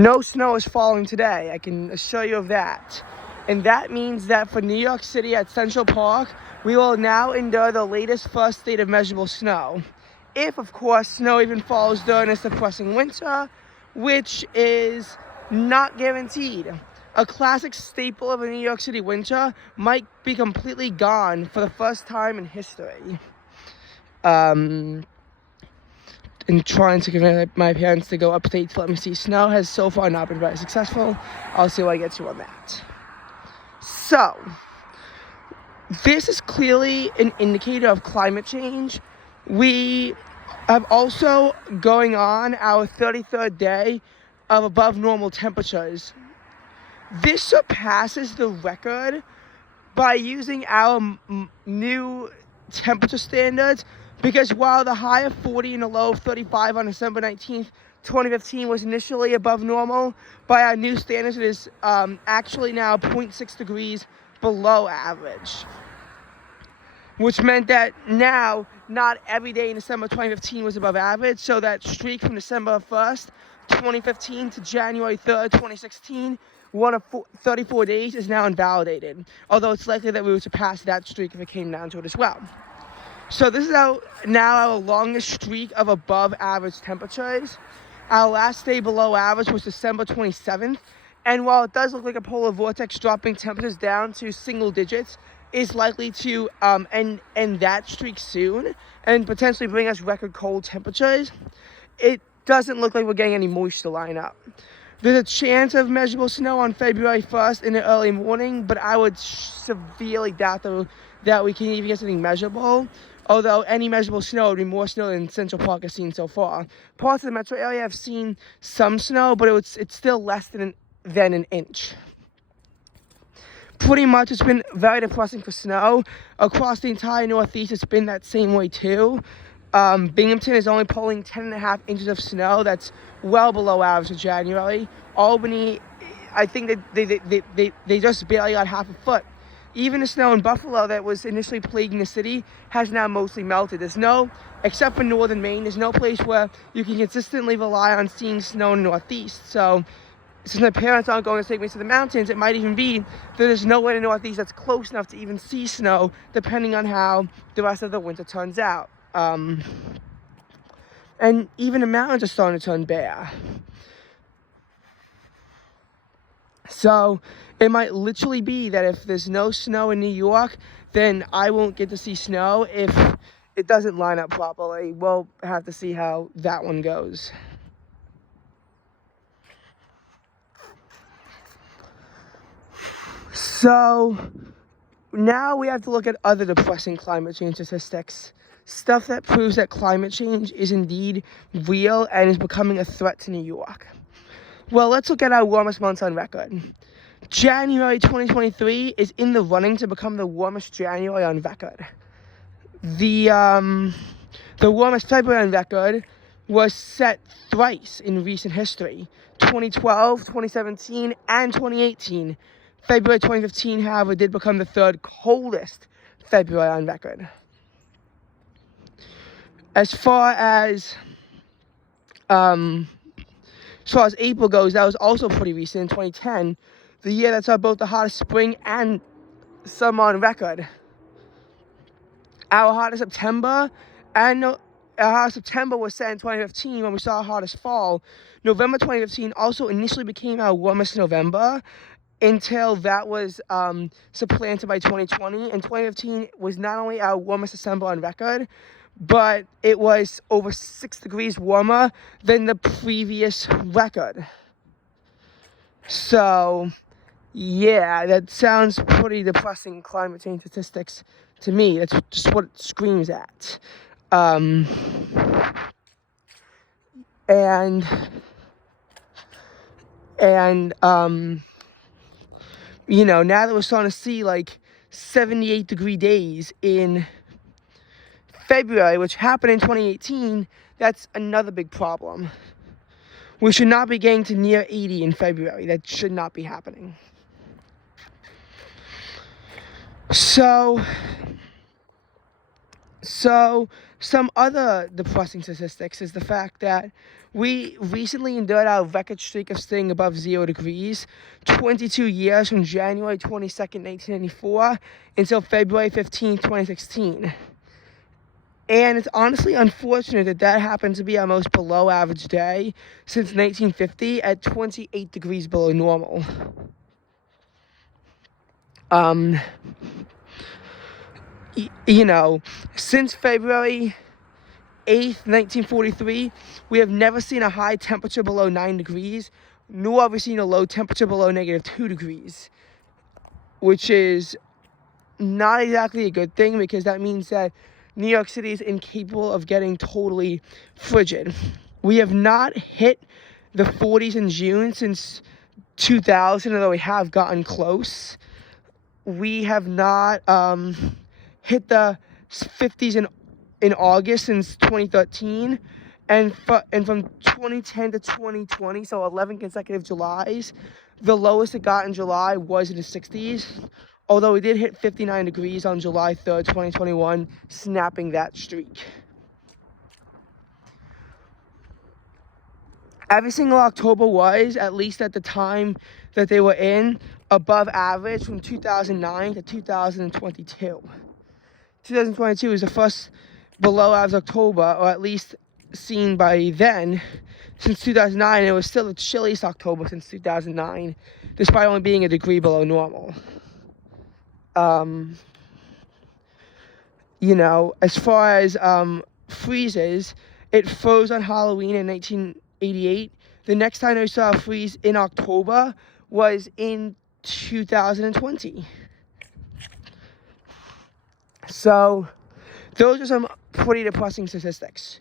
No snow is falling today. I can assure you of that. And that means that for New York City at Central Park, we will now endure the latest first state of measurable snow. If, of course, snow even falls during this depressing winter, which is not guaranteed. A classic staple of a New York City winter might be completely gone for the first time in history. In trying to convince my parents to go upstate to let me see snow has so far not been very successful. I'll see what I get to on that. So, this is clearly an indicator of climate change. We have also going on our 33rd day of above normal temperatures. This surpasses the record by using our new temperature standards, because while the high of 40 and the low of 35 on December 19th, 2015 was initially above normal, by our new standards it is actually now 0.6 degrees below average. Which meant that now, not every day in December 2015 was above average, so that streak from December 1st, 2015 to January 3rd, 2016, one of 34 days is now invalidated, although it's likely that we would surpass that streak if it came down to it as well. So this is now our longest streak of above average temperatures. Our last day below average was December 27th, and while it does look like a polar vortex dropping temperatures down to single digits, is likely to end that streak soon and potentially bring us record cold temperatures, it doesn't look like we're getting any moisture line up. There's a chance of measurable snow on February 1st in the early morning, but I would severely doubt that we can even get something measurable. Although any measurable snow would be more snow than Central Park has seen so far. Parts of the metro area have seen some snow, but it's still less than an inch. Pretty much it's been very depressing for snow. Across the entire Northeast, it's been that same way too. Binghamton is only pulling 10.5 inches of snow. That's well below average for January. Albany, I think that they just barely got half a foot. Even the snow in Buffalo that was initially plaguing the city has now mostly melted. Except for northern Maine, there's no place where you can consistently rely on seeing snow in the Northeast. So, since my parents aren't going to take me to the mountains, it might even be that there's nowhere in the Northeast that's close enough to even see snow, depending on how the rest of the winter turns out. And even the mountains are starting to turn bare. So it might literally be that if there's no snow in New York, then I won't get to see snow if it doesn't line up properly. We'll have to see how that one goes. So now we have to look at other depressing climate change statistics. Stuff that proves that climate change is indeed real and is becoming a threat to New York. Well, let's look at our warmest months on record. January 2023 is in the running to become the warmest January on record. The warmest February on record was set thrice in recent history. 2012, 2017, and 2018. February 2015, however, did become the third coldest February on record. As far as April goes, that was also pretty recent, in 2010, the year that saw both the hottest spring and summer on record. Our hottest September was set in 2015 when we saw our hottest fall. November 2015 also initially became our warmest November until that was supplanted by 2020. And 2015 was not only our warmest December on record, but it was over 6 degrees warmer than the previous record. So, yeah, that sounds pretty depressing climate change statistics to me. That's just what it screams at. Now that we're starting to see like 78-degree days in February, which happened in 2018, that's another big problem. We should not be getting to near 80 in February. That should not be happening. So Some other depressing statistics is the fact that we recently endured our record streak of staying above 0 degrees, 22 years from January 22nd, 1994 until February 15th, 2016. And it's honestly unfortunate that that happened to be our most below average day since 1950 at 28 degrees below normal. Since February 8th, 1943, we have never seen a high temperature below 9 degrees, nor have we seen a low temperature below -2 degrees, which is not exactly a good thing because that means that New York City is incapable of getting totally frigid. We have not hit the 40s in June since 2000, although we have gotten close. We have not hit the 50s in August since 2013, and from 2010 to 2020, so 11 consecutive Julys, the lowest it got in July was in the 60s, although we did hit 59 degrees on July 3rd, 2021, snapping that streak. Every single October was, at least at the time that they were in, above average from 2009 to 2022. 2022 was the first below average October, or at least seen by then, since 2009. It was still the chilliest October since 2009, despite only being a degree below normal. As far as freezes, it froze on Halloween in 1988. The next time we saw a freeze in October was in 2020. So those are some pretty depressing statistics.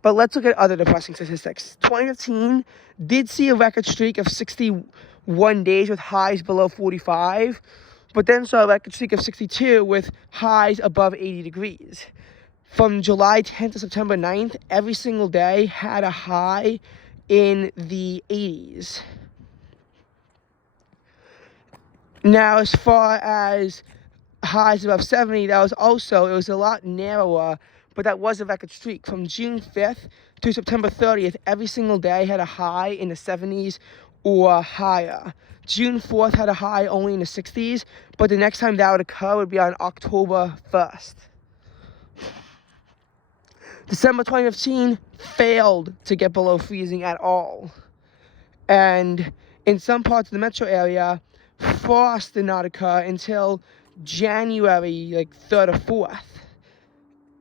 But let's look at other depressing statistics. 2015 did see a record streak of 61 days with highs below 45, but then saw a record streak of 62 with highs above 80 degrees. From July 10th to September 9th, every single day had a high in the 80s. Now, as far as highs above 70, it was a lot narrower, but that was a record streak. From June 5th to September 30th, every single day had a high in the 70s or higher. June 4th had a high only in the 60s, but the next time that would occur would be on October 1st. December 2015 failed to get below freezing at all. And in some parts of the metro area, frost did not occur until January 3rd or 4th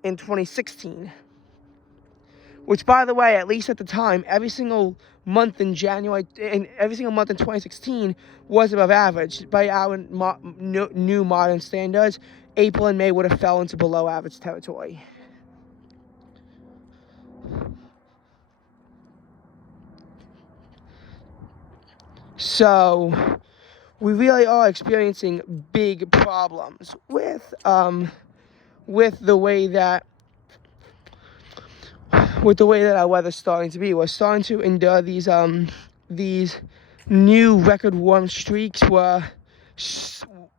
in 2016. Which, by the way, at least at the time, every single month in January and every single month in 2016 was above average. By our new modern standards, April and May would have fell into below average territory. So we really are experiencing big problems with the way that our weather's starting to be. We're starting to endure these new record warm streaks where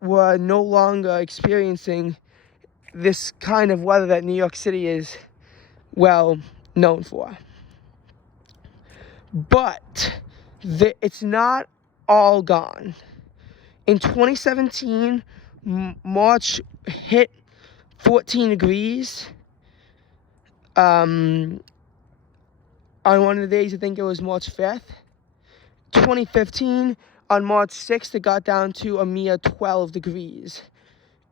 we're no longer experiencing this kind of weather that New York City is well known for. But it's not all gone. In 2017, March hit 14 degrees. On one of the days, I think it was March 5th. 2015, on March 6th, it got down to a mere 12 degrees.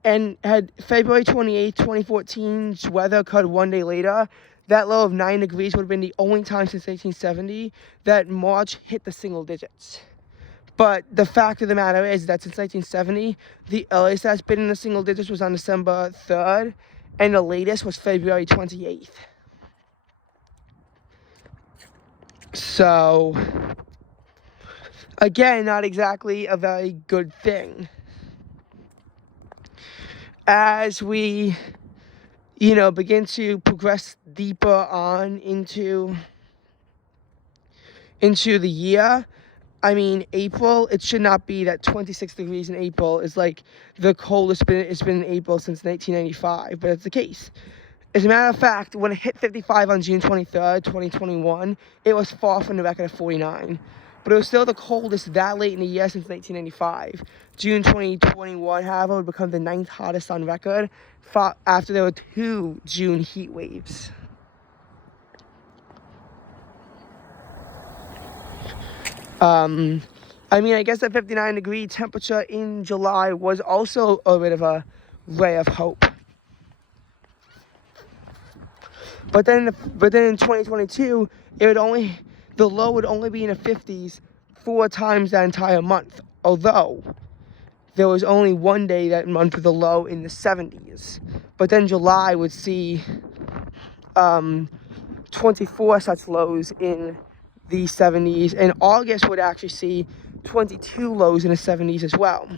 And had February 28th, 2014's weather occurred one day later, that low of 9 degrees would have been the only time since 1870 that March hit the single digits. But the fact of the matter is that since 1970, the earliest that's been in the single digits was on December 3rd, and the latest was February 28th. So, again, not exactly a very good thing. As we, begin to progress deeper on into the year, April, it should not be that 26 degrees in April is like the coldest it's been in April since 1995, but it's the case. As a matter of fact, when it hit 55 on June 23rd, 2021, it was far from the record of 49. But it was still the coldest that late in the year since 1995. June 2021, however, would become the 9th hottest on record after there were 2 June heat waves. I guess that 59-degree temperature in July was also a bit of a ray of hope. But then in 2022, the low would only be in the 50s 4 times that entire month. Although there was only one day that month with a low in the 70s. But then July would see 24 such lows in the 70s, and August would actually see 22 lows in the 70s as well.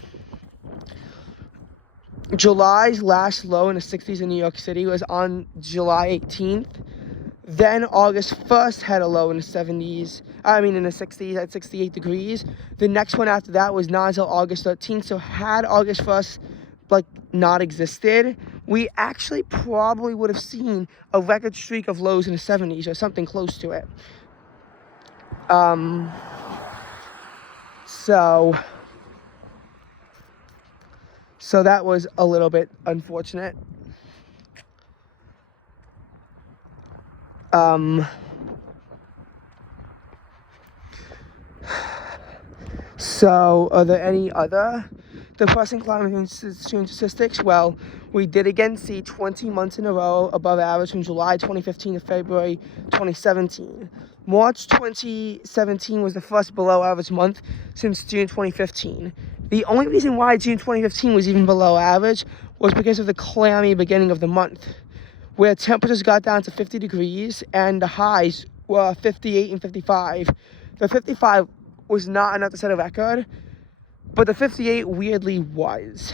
July's last low in the 60s in New York City was on July 18th. Then August 1st had a low in the 60s at 68 degrees. The next one after that was not until August 13th. So had August 1st not existed, we actually probably would have seen a record streak of lows in the 70s or something close to it. So that was a little bit unfortunate. So are there any other depressing climate change statistics? Well, we did again see 20 months in a row above average from July 2015 to February 2017. March 2017 was the first below average month since June 2015. The only reason why June 2015 was even below average was because of the clammy beginning of the month, where temperatures got down to 50 degrees and the highs were 58 and 55. The 55 was not enough to set a record, but the 58 weirdly was.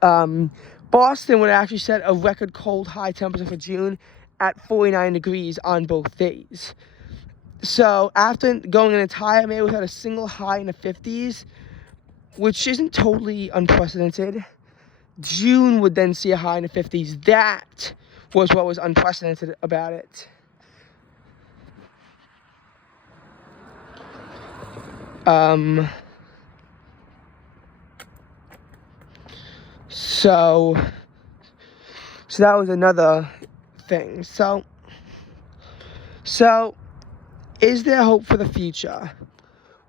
Boston would actually set a record cold high temperature for June at 49 degrees on both days. So after going an entire May without a single high in the 50s, which isn't totally unprecedented, June would then see a high in the 50s. That was what was unprecedented about it. So that was another thing. So is there hope for the future?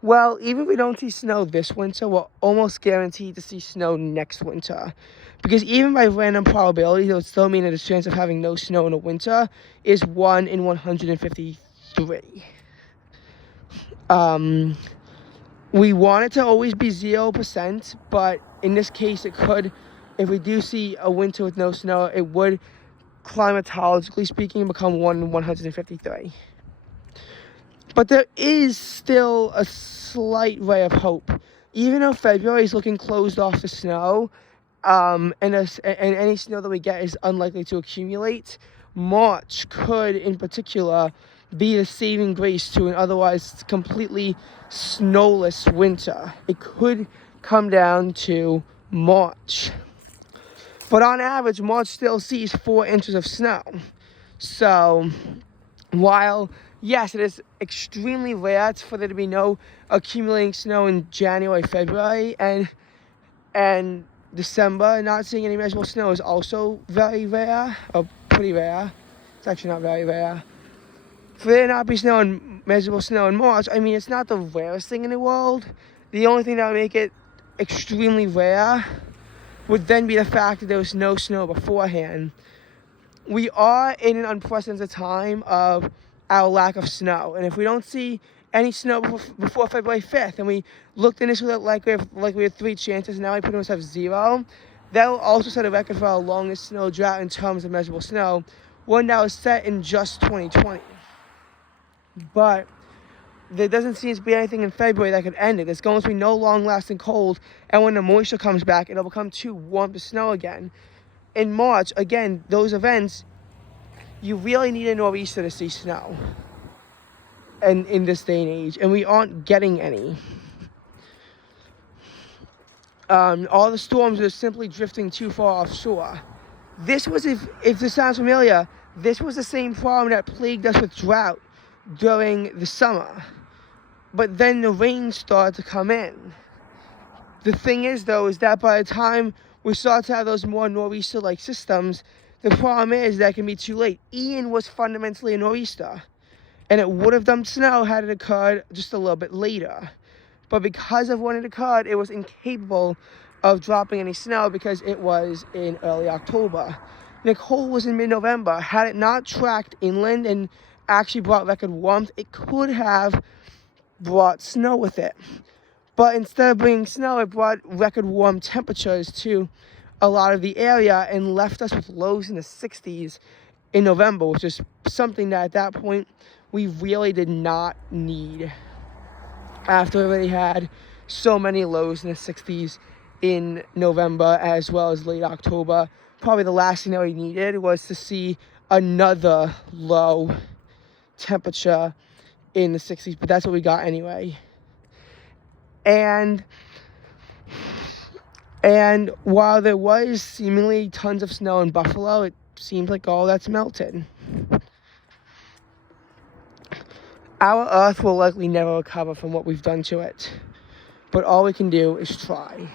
Well, even if we don't see snow this winter, we're almost guaranteed to see snow next winter. Because even by random probabilities, it would still mean that the chance of having no snow in the winter is 1 in 153. We want it to always be 0%, but in this case it could, if we do see a winter with no snow, it would, climatologically speaking, become 1 in 153. But there is still a slight ray of hope. Even though February is looking closed off to snow, and any snow that we get is unlikely to accumulate, March could, in particular, be the saving grace to an otherwise completely snowless winter. It could come down to March. But on average, March still sees 4 inches of snow. So while, yes, it is extremely rare for there to be no accumulating snow in January, February, and December, not seeing any measurable snow is also very rare, or pretty rare. It's actually not very rare. For there not be measurable snow in March, it's not the rarest thing in the world. The only thing that would make it extremely rare would then be the fact that there was no snow beforehand. We are in an unprecedented time of our lack of snow, and if we don't see any snow before February 5th, and we looked initially like we had 3 chances, and now we pretty much have 0, that will also set a record for our longest snow drought in terms of measurable snow, one that was set in just 2020. But there doesn't seem to be anything in February that could end it. There's going to be no long-lasting cold, and when the moisture comes back, it'll become too warm to snow again. In March, again, those events, you really need a nor'easter to see snow. And in this day and age, and we aren't getting any. All the storms are simply drifting too far offshore. This was, if this sounds familiar, this was the same problem that plagued us with drought during the summer. But then the rain started to come in. The thing is, though, is that by the time we start to have those more nor'easter-like systems, the problem is that it can be too late. Ian was fundamentally a nor'easter, and it would have dumped snow had it occurred just a little bit later. But because of when it occurred, it was incapable of dropping any snow because it was in early October. Nicole was in mid-November. Had it not tracked inland and actually brought record warmth, it could have brought snow with it. But instead of bringing snow, it brought record warm temperatures to a lot of the area and left us with lows in the 60s in November, which is something that at that point we really did not need. After we already had so many lows in the 60s in November as well as late October, probably the last thing that we needed was to see another low temperature in the 60s, but that's what we got anyway. And while there was seemingly tons of snow in Buffalo, it seems like all that's melted. Our Earth will likely never recover from what we've done to it, but all we can do is try.